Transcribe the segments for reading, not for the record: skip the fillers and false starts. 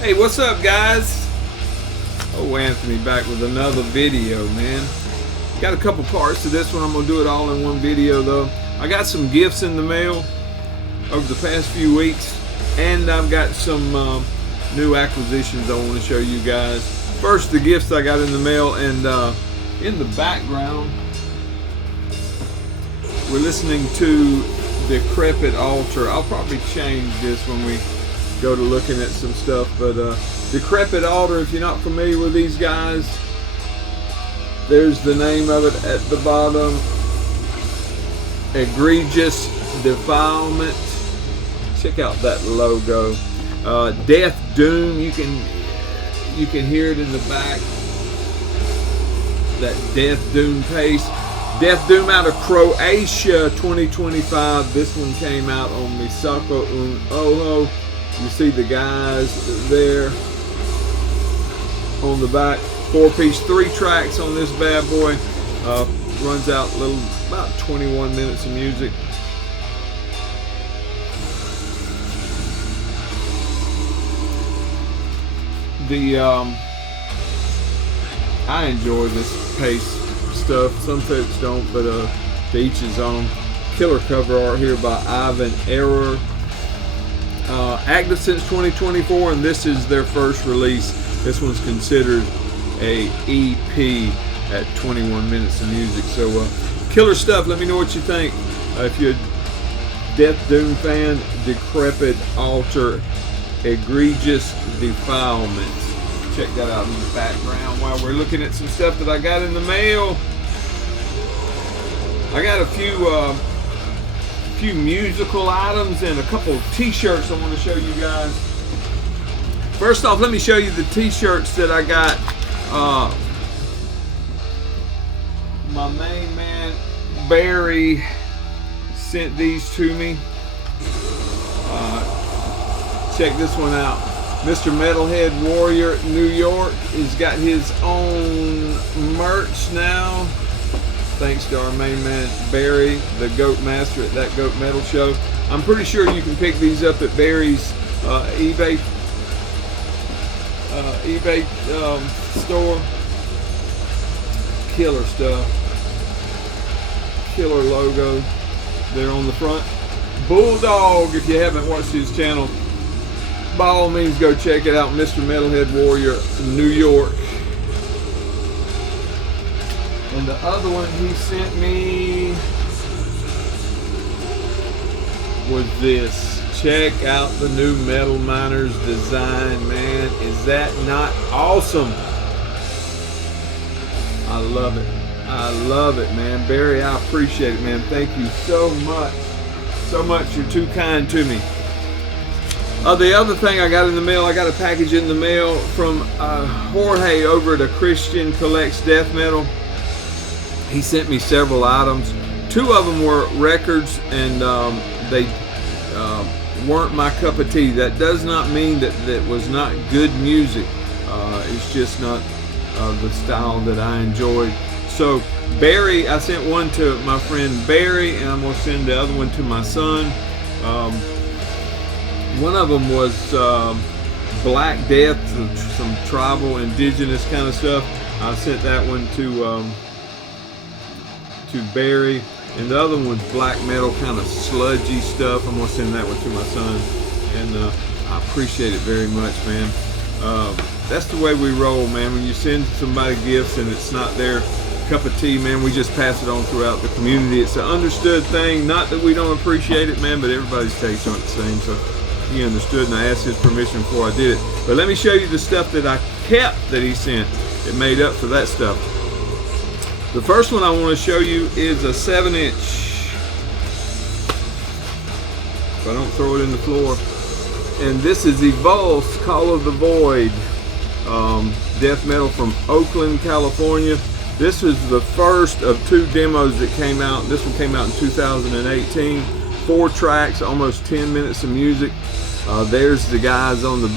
Hey, what's up, guys? Oh, Anthony back with another video, man. Got a couple parts to this one. I'm gonna do it all in one video though. I got some gifts in the mail over the past few weeks, and I've got some new acquisitions I want to show you guys. First, the gifts I got in the mail, and in the background we're listening to Decrepit Altar. I'll probably change this when we go to looking at some stuff, but Decrepit Altar, if you're not familiar with these guys, there's the name of it at the bottom. Egregious, Defilement. Check out that logo. Death Doom, you can hear it in the back. That Death Doom pace. Death Doom out of Croatia 2025. This one came out on Misako un Oho. You see the guys there on the back. 4-piece, 3 tracks on this bad boy. Runs out about 21 minutes of music. I enjoy this pace stuff. Some folks don't, but to each his own. Killer cover art here by RepIR. Active since 2024, and this is their first release. This one's considered a EP at 21 minutes of music. So killer stuff. Let me know what you think. If you're a Death Doom fan, Decrepit Altar, Egregious, Defilement. Check that out in the background while we're looking at some stuff that I got in the mail. I got a few musical items and a couple of t-shirts I want to show you guys. First off, let me show you the t-shirts that I got. My main man Barry sent these to me. Check this one out. Mr. Metalhead Warrior New York has got his own merch now, thanks to our main man Barry, the Goat Master at That Goat Metal Show. I'm pretty sure you can pick these up at Barry's eBay store. Killer stuff. Killer logo there on the front. Bulldog, if you haven't watched his channel, by all means go check it out. Mr. Metalhead Warrior New York. And the other one he sent me was this. Check out the new Metal Miners design, man. Is that not awesome? I love it. I love it, man. Barry, I appreciate it, man. Thank you so much. So much. You're too kind to me. The other thing I got in the mail, I got a package in the mail from Jorge over at A Christian Collects Death Metal. He sent me several items. 2 of them were records, and they weren't my cup of tea. That does not mean that that was not good music. It's just not the style that I enjoyed. So Barry, I sent one to my friend Barry, and I'm going to send the other one to my son. One of them was Black Death, some tribal, indigenous kind of stuff. I sent that one to Barry, and the other one was black metal, kind of sludgy stuff. I'm gonna send that one to my son, and I appreciate it very much, man. That's the way we roll, man. When you send somebody gifts and it's not their cup of tea, man, we just pass it on throughout the community. It's an understood thing. Not that we don't appreciate it, man, but everybody's tastes aren't the same. So he understood, and I asked his permission before I did it. But let me show you the stuff that I kept that he sent. It made up for that stuff. The first one I want to show you is a 7-inch. If I don't throw it in the floor. And this is Evulse, Call of the Void. Death metal from Oakland, California. This was the first of 2 demos that came out. This one came out in 2018. 4 tracks, almost 10 minutes of music. There's the guys on the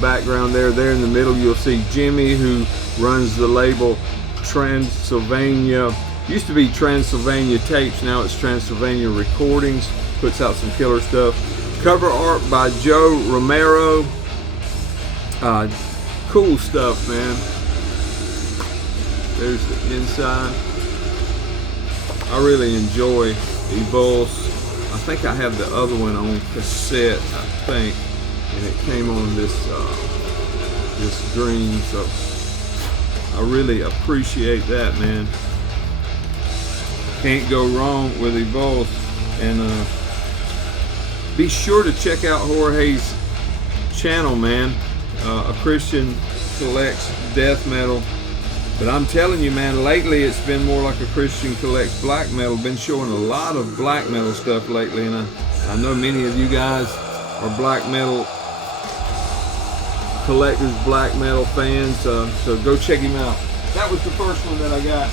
background there. There in the middle, you'll see Jimmy, who runs the label Transylvania. Used to be Transylvania Tapes, now it's Transylvania Recordings. Puts out some killer stuff. Cover art by Joe Romero. Cool stuff, man. There's the inside. I really enjoy Evulse. I think I have the other one on cassette, I think, and it came on this this green, so I really appreciate that, man. Can't go wrong with Evulse. And be sure to check out Jorge's channel, man. A Christian collects death metal, but I'm telling you, man, lately it's been more like a Christian collects black metal. Been showing a lot of black metal stuff lately, and I know many of you guys are black metal collectors, black metal fans, so go check him out. That was the first one that I got.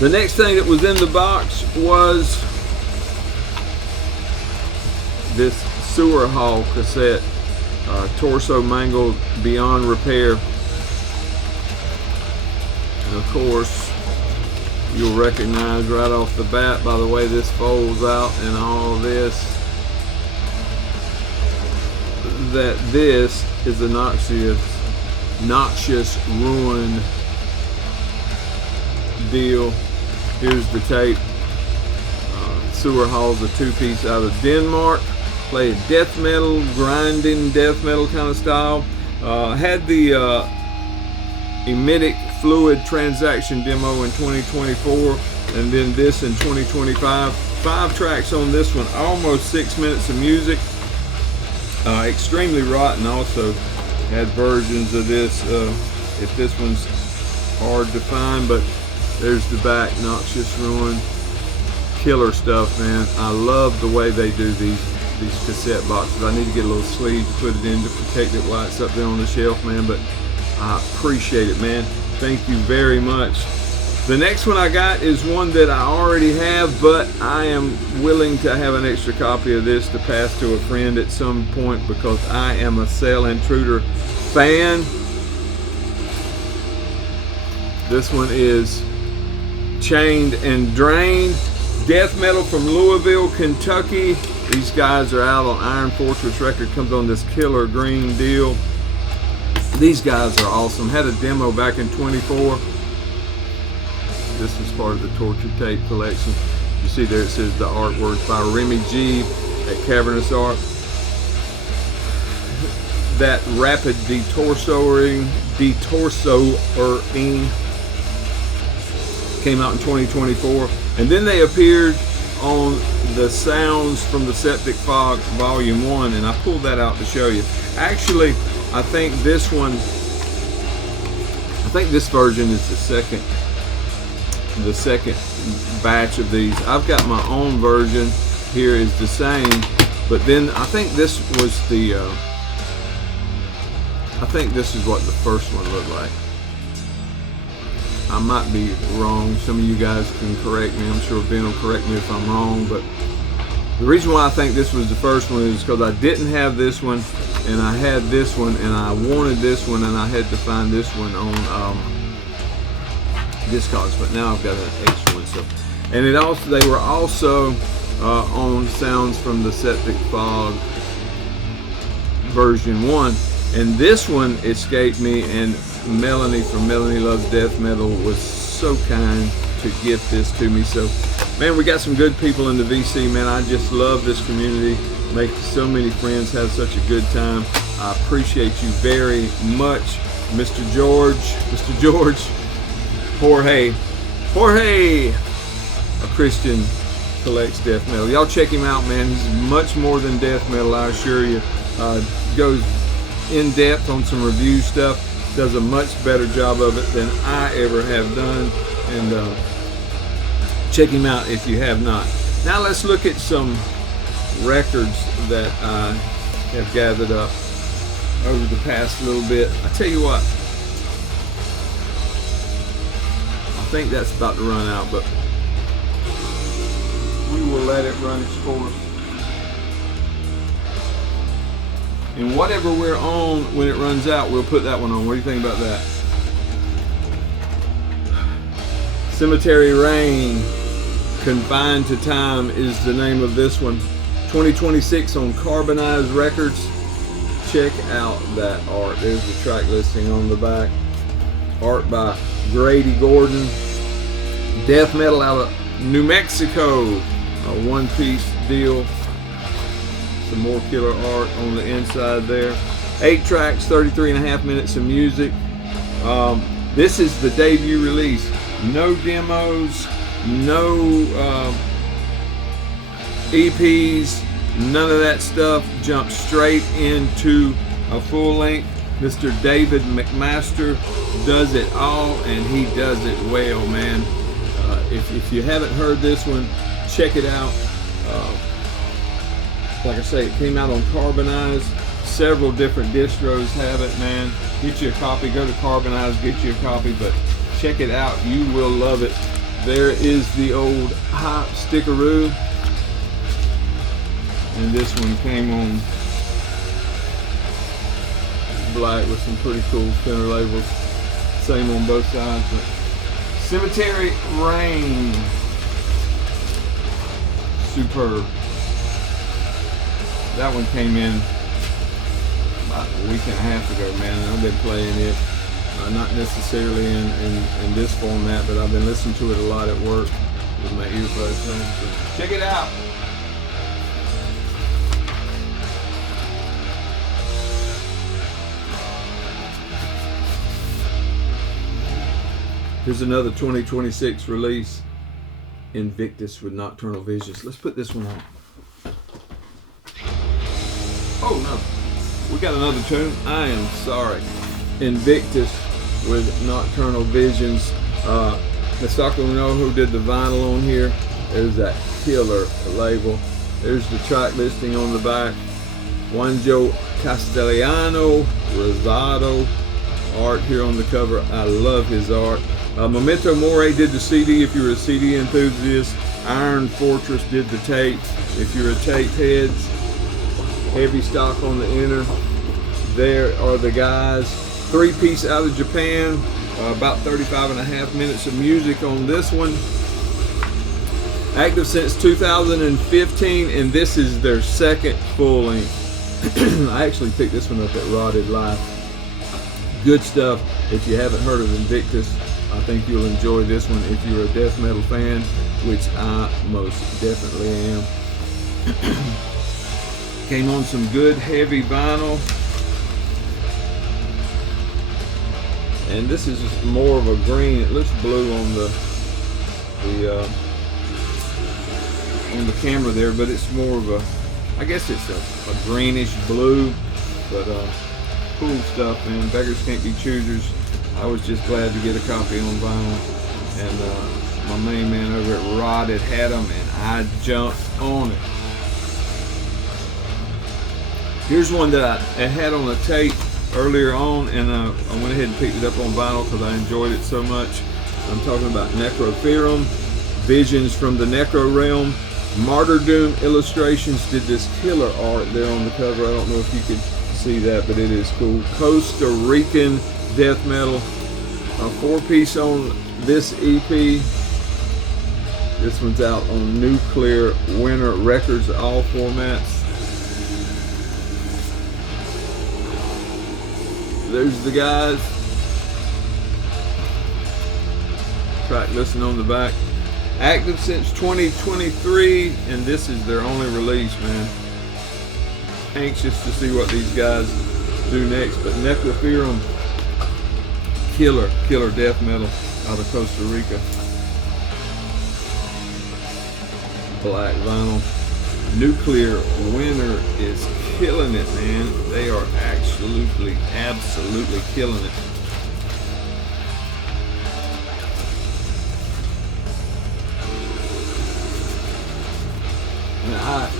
The next thing that was in the box was this Sewer Hall cassette, Torso Mangled Beyond Repair. And of course, you'll recognize right off the bat by the way this folds out and all this, that this is a noxious ruin deal. Here's the tape. Sewer Hall's a two-piece out of Denmark. Played death metal, grinding death metal kind of style. Had the emetic fluid transaction demo in 2024, and then this in 2025. 5 tracks on this one, almost 6 minutes of music. Extremely rotten. Also had versions of this. If this one's hard to find, but there's the back. Noxious Ruin. Killer stuff, man. I love the way they do these cassette boxes. I need to get a little sleeve to put it in to protect it while it's up there on the shelf, man, but I appreciate it, man. Thank you very much. The next one I got is one that I already have, but I am willing to have an extra copy of this to pass to a friend at some point because I am a Cell Intruder fan. This one is Chained and Drained. Death metal from Louisville, Kentucky. These guys are out on Iron Fortress record. Comes on this killer green deal. These guys are awesome. Had a demo back in 24. This is part of the Torture Tape collection. You see there it says the artwork by Remy G at Cavernous Art. That rapid detorsoing came out in 2024. And then they appeared on the Sounds from the Septic Fog Volume 1, and I pulled that out to show you. Actually, I think this version is the second batch of these. I've got my own version here is the same, but then I think this was the I think this is what the first one looked like. I might be wrong. Some of you guys can correct me. I'm sure Ben will correct me if I'm wrong, but the reason why I think this was the first one is because I didn't have this one, and I had this one, and I wanted this one, and I had to find this one on Discogs, but now I've got an extra one. So, and it also, they were also on Sounds from the Septic Fog version 1, and this one escaped me, and Melanie from Melanie Loves Death Metal was so kind to gift this to me. So, man, we got some good people in the VC, man. I just love this community. Make so many friends, have such a good time. I appreciate you very much, Mr. George, Jorge, a Christian collects death metal. Y'all check him out, man. He's much more than death metal, I assure you. Goes in depth on some review stuff. Does a much better job of it than I ever have done, and check him out if you have not. Now let's look at some records that I have gathered up over the past little bit. I tell you what, I think that's about to run out, but we will let it run its course. And whatever we're on when it runs out, we'll put that one on. What do you think about that? Cemetery Rain, Confined to Time is the name of this one. 2026 on Carbonized Records. check out that art. There's the track listing on the back. Art by Grady Gordon. Death metal out of New Mexico. A one-piece deal. Some more killer art on the inside there. 8 tracks, 33.5 minutes of music. This is the debut release. No demos, no EPs, none of that stuff. Jump straight into a full length. Mr. David McMaster does it all, and he does it well, man. If you haven't heard this one, check it out. Like I say, it came out on Carbonized. Several different distros have it, man. Get you a copy. Go to Carbonized, get you a copy, but check it out. You will love it. There is the old Hype stickeroo. And this one came on black with some pretty cool center labels. Same on both sides. But Cemetery Rain. Superb. That one came in about a week and a half ago, man, and I've been playing it. Not necessarily in this format, but I've been listening to it a lot at work with my earbuds on. So check it out. Here's another 2026 release, Invictus with Nocturnal Visions. Let's put this one on. Oh no, we got another tune. I am sorry. Invictus with Nocturnal Visions. Misako know who did the vinyl on here. There's that killer label. There's the track listing on the back. Juanjo Castellano Rosado art here on the cover. I love his art. Memento Mori did the CD if you're a CD enthusiast. Iron Fortress did the tape if you're a tape head. Heavy stock on the inner. There are the guys. 3-piece out of Japan. About 35.5 minutes of music on this one. Active since 2015, and this is their second full length. I actually picked this one up at Rotted Life. Good stuff. If you haven't heard of Invictus, I think you'll enjoy this one if you're a death metal fan, which I most definitely am. Came on some good heavy vinyl. And this is more of a green. It looks blue on the camera there, but it's more of a, I guess it's a greenish blue, but cool stuff, man. Beggars can't be choosers. I was just glad to get a copy on vinyl, and my main man over at Rotted had them, and I jumped on it. Here's one that I had on a tape earlier on, and I went ahead and picked it up on vinyl because I enjoyed it so much. I'm talking about Necroferum, Visions from the Necrorealm. Martyrdom Illustrations did this killer art there on the cover. I don't know if you could see that, but it is cool. Costa Rican death metal. A 4-piece on this EP. This one's out on Nuclear Winter Records, all formats. There's the guys. Track listing on the back. Active since 2023, and this is their only release, man. Anxious to see what these guys do next. But Necroferum, killer death metal out of Costa Rica. Black vinyl. Nuclear Winter is killing it, man. They are absolutely killing it. And I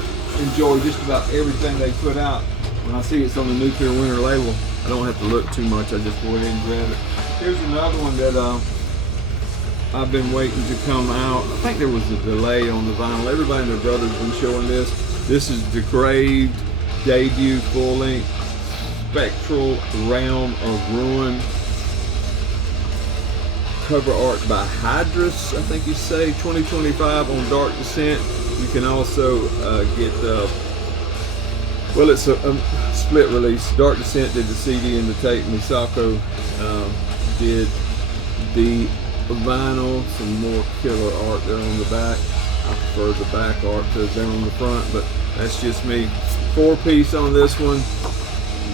enjoy just about everything they put out. When I see it's on the Nuclear Winter label, I don't have to look too much. I just go ahead and grab it. Here's another one that I've been waiting to come out. I think there was a delay on the vinyl. Everybody and their brother's been showing this. This is Degraved debut full length Spectral Realm of Ruin. Cover art by Hydrus, I think you say. 2025 on Dark Descent. You can also get Well, it's a split release. Dark Descent did the CD and the tape. Misako did the vinyl. Some more killer art there on the back. I prefer the back art to there on the front, but that's just me. 4-piece on this one.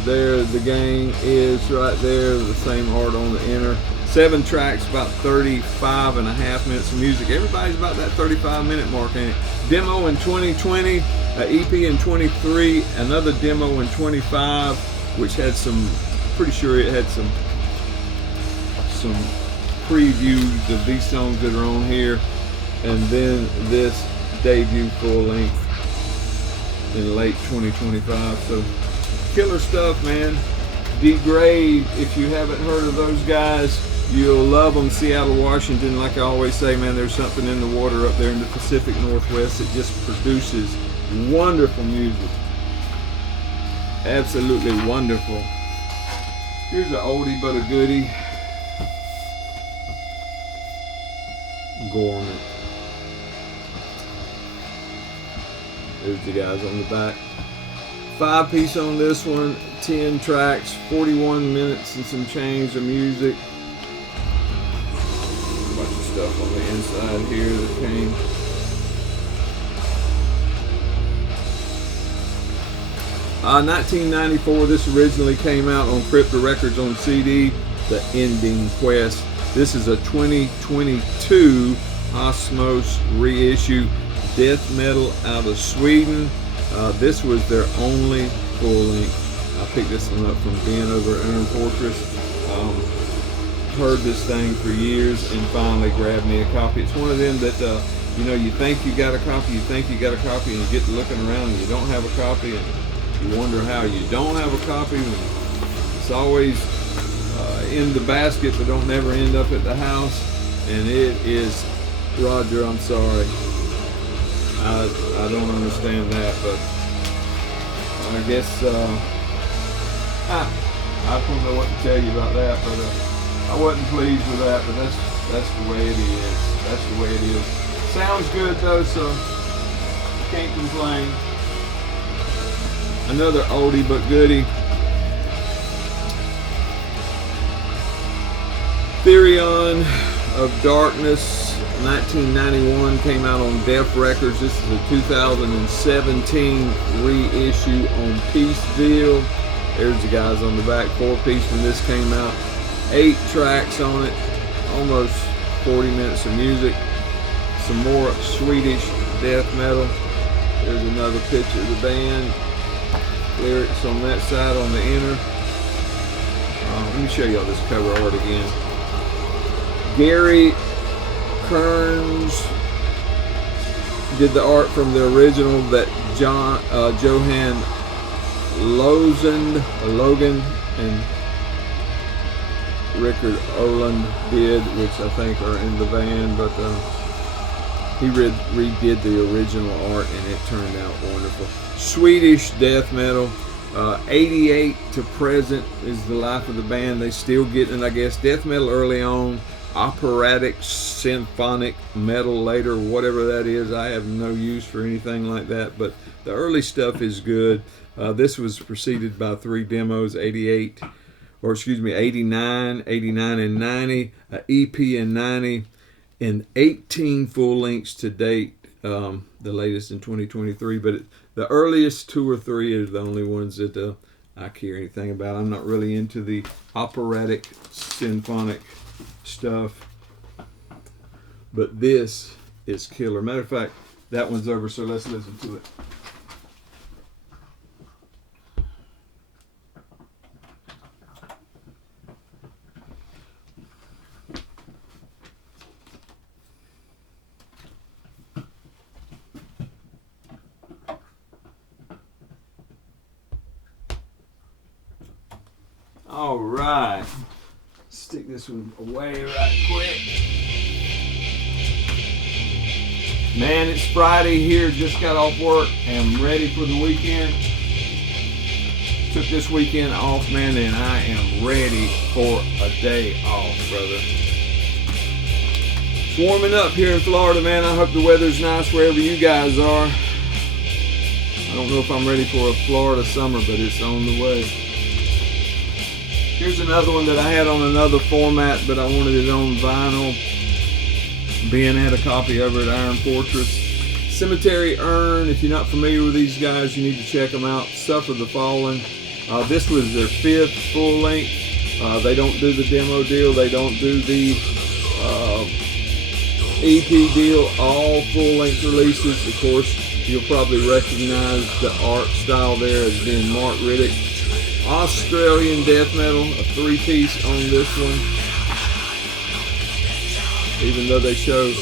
There the gang is right there. The same art on the inner. 7 tracks, about 35.5 minutes of music. Everybody's about that 35-minute mark, ain't it? Demo in 2020, EP in 23, another demo in 25, which had some, pretty sure it had some previews of these songs that are on here, and then this debut full length in late 2025. So killer stuff, man. Degraved, if you haven't heard of those guys, you'll love them. Seattle, Washington, like I always say, man, there's something in the water up there in the Pacific Northwest that just produces wonderful music. Absolutely wonderful. Here's an oldie but a goodie. Gorement. There's the guys on the back. 5-piece on this one, 10 tracks, 41 minutes and some change of music. A bunch of stuff on the inside here that came. Uh, 1994, this originally came out on Crypto Records on CD, The Ending Quest. This is a 2022 Osmos reissue, death metal out of Sweden. This was their only full length. I picked this one up from Ben over at Iron Fortress. Heard this thing for years and finally grabbed me a copy. It's one of them that you know, you think you got a copy, and you get to looking around and you don't have a copy, and you wonder how you don't have a copy when it's always in the basket but don't never end up at the house. And it is, Roger, I'm sorry. I don't understand that, but I guess I don't know what to tell you about that, but I wasn't pleased with that, but that's the way it is. That's the way it is. Sounds good though, so can't complain. Another oldie but goodie. Therion of Darkness, 1991, came out on Def Records. This is a 2017 reissue on Peaceville. There's the guys on the back. 4-piece when this came out. 8 tracks on it. Almost 40 minutes of music. Some more Swedish death metal. There's another picture of the band. Lyrics on that side on the inner. Let me show y'all this cover art again. Gary Kearns did the art from the original that Johan Logan and Rickard Oland did, which I think are in the band, but he redid the original art and it turned out wonderful. Swedish death metal, 88 to present is the life of the band. They still getting, I guess, death metal early on, operatic, symphonic metal later, whatever that is. I have no use for anything like that, but the early stuff is good. This was preceded by 3 demos, 89, 89 and 90, an EP in 90, and 18 full lengths to date, the latest in 2023. But the earliest 2 or 3 are the only ones that I care anything about. I'm not really into the operatic, symphonic stuff, but this is killer. Matter of fact, that one's over, so let's listen to it. All right, stick this one away right quick. Man, it's Friday here, just got off work and I'm ready for the weekend. Took this weekend off, man, and I am ready for a day off, brother. It's warming up here in Florida, man. I hope the weather's nice wherever you guys are. I don't know if I'm ready for a Florida summer, but it's on the way. Here's another one that I had on another format, but I wanted it on vinyl. Ben had a copy over at Iron Fortress. Cemetery Urn, if you're not familiar with these guys, you need to check them out. Suffer the Fallen. This was their 5th full length. They don't do the demo deal. They don't do the EP deal. All full length releases. Of course, you'll probably recognize the art style there as being Mark Riddick. Australian death metal, a 3-piece on this one. Even though they show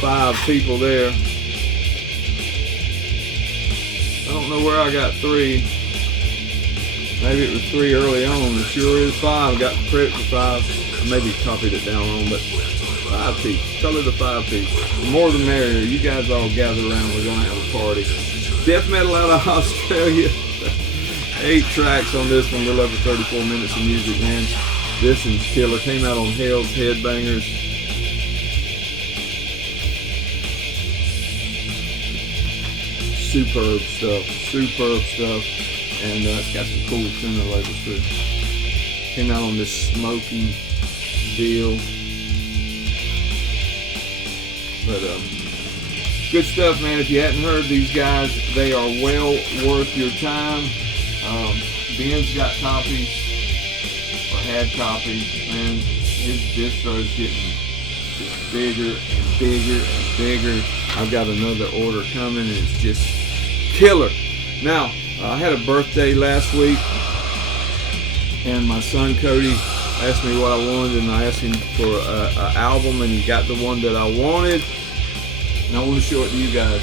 5 people there. I don't know where I got 3. Maybe it was 3 early on. It sure is 5. Got the credit for 5. I maybe copied it down wrong, but 5-piece. Color the 5-piece. The more the merrier. You guys all gather around. We're going to have a party. Death metal out of Australia. 8 tracks on this one. A little over 34 minutes of music, man. This one's killer. Came out on Hell's Headbangers. Superb stuff. Superb stuff. And it's got some cool center labels too. Came out on this smoky deal. But good stuff, man. If you hadn't heard these guys, they are well worth your time. Ben's got copies, or had copies, and his distro's getting just bigger and bigger and bigger. I've got another order coming, and it's just killer. Now, I had a birthday last week, and my son Cody asked me what I wanted, and I asked him for an album, and he got the one that I wanted, and I want to show it to you guys.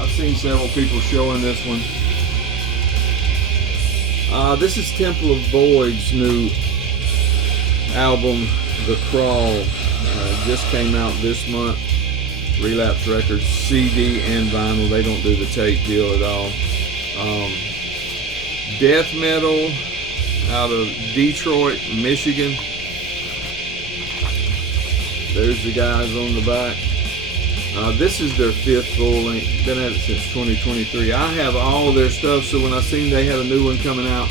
I've seen several people showing this one. This is Temple of Void's new album, The Crawl. Just came out this month. Relapse Records, CD and vinyl. They don't do the tape deal at all. Death metal out of Detroit, Michigan. There's the guys on the back. This is their 5th full length. Been at it since 2023. I have all their stuff, so when I seen they had a new one coming out,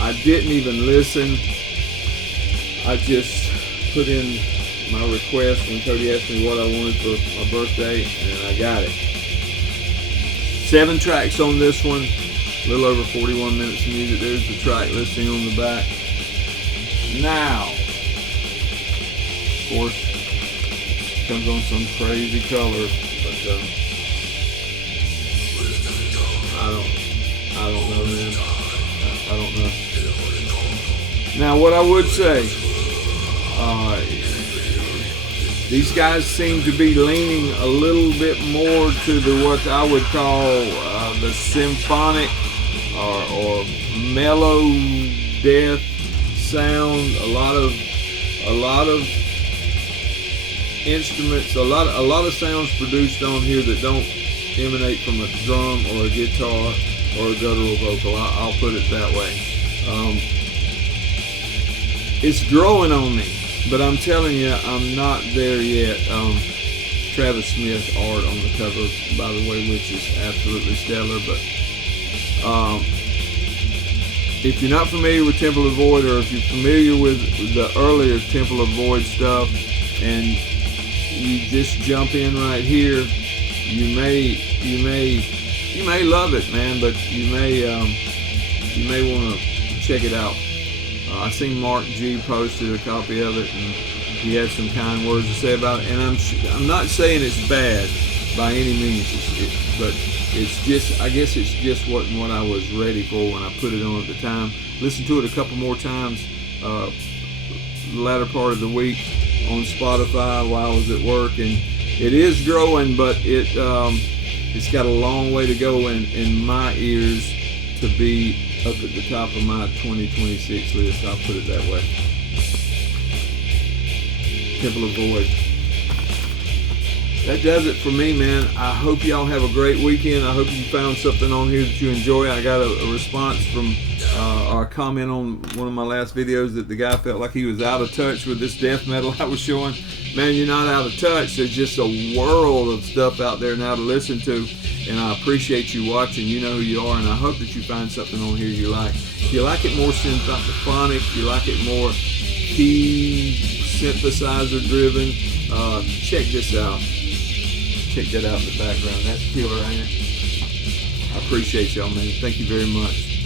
I didn't even listen. I just put in my request when Cody asked me what I wanted for my birthday, and I got it. 7 tracks on this one. A little over 41 minutes of music. There's the track listing on the back. Now, of course, comes on some crazy color, but I don't know, man. I don't know. Now, what I would say, these guys seem to be leaning a little bit more to the what I would call the symphonic or mellow death sound. A lot of instruments, a lot of sounds produced on here that don't emanate from a drum or a guitar or a guttural vocal. I'll put it that way. It's growing on me, but I'm telling you, I'm not there yet. Travis Smith art on the cover, by the way, which is absolutely stellar. But if you're not familiar with Temple of Void, or if you're familiar with the earlier Temple of Void stuff, and you just jump in right here, you may love it, man, but you may want to check it out. I seen Mark G posted a copy of it, and he had some kind words to say about it. And I'm not saying it's bad by any means, but it's just, I guess it's just what I was ready for when I put it on at the time. Listened to it a couple more times the latter part of the week on Spotify while I was at work, and it is growing, but it's got a long way to go in my ears to be up at the top of my 2026 list. I'll put it that way. Temple of Void. That does it for me, man. I hope y'all have a great weekend. I hope you found something on here that you enjoy. I got a response from or a comment on one of my last videos that the guy felt like he was out of touch with this death metal I was showing. Man, you're not out of touch. There's just a world of stuff out there now to listen to. And I appreciate you watching. You know who you are, and I hope that you find something on here you like. If you like it more symphonic, if you like it more key synthesizer driven, check this out. Check that out in the background. That's killer, ain't it? I appreciate y'all, man. Thank you very much.